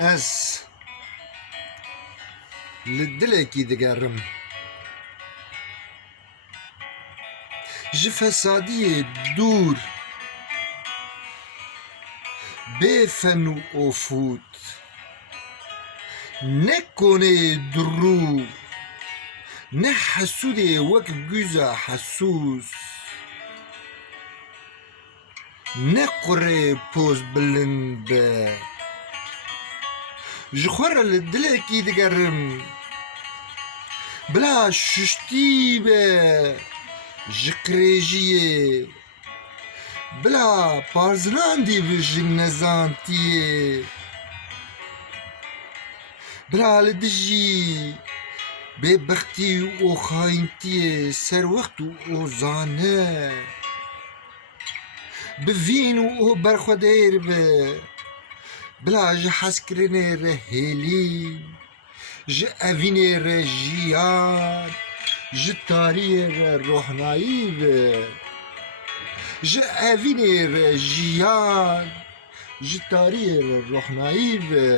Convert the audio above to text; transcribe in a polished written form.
Ez li dilekî digerim ji fesadiyê dûr bê fen û ofût ne konê dirû ne hesûdê wek güza hesûs ne qurê poz bilind be ji xwe re li dilekî digerim bila şuştî be ji qirêjiyê bila parzilandî bi ji nezantiyê bila li dijî bêbextî û xayintiyê serwext û ozane bivîn û berxwedêr be bila ji hezkirinê re hêlîn ji evînê re jiyan ji tariyê re rohnayî be ji evînê re jiyan ji tariyê re rohnayî be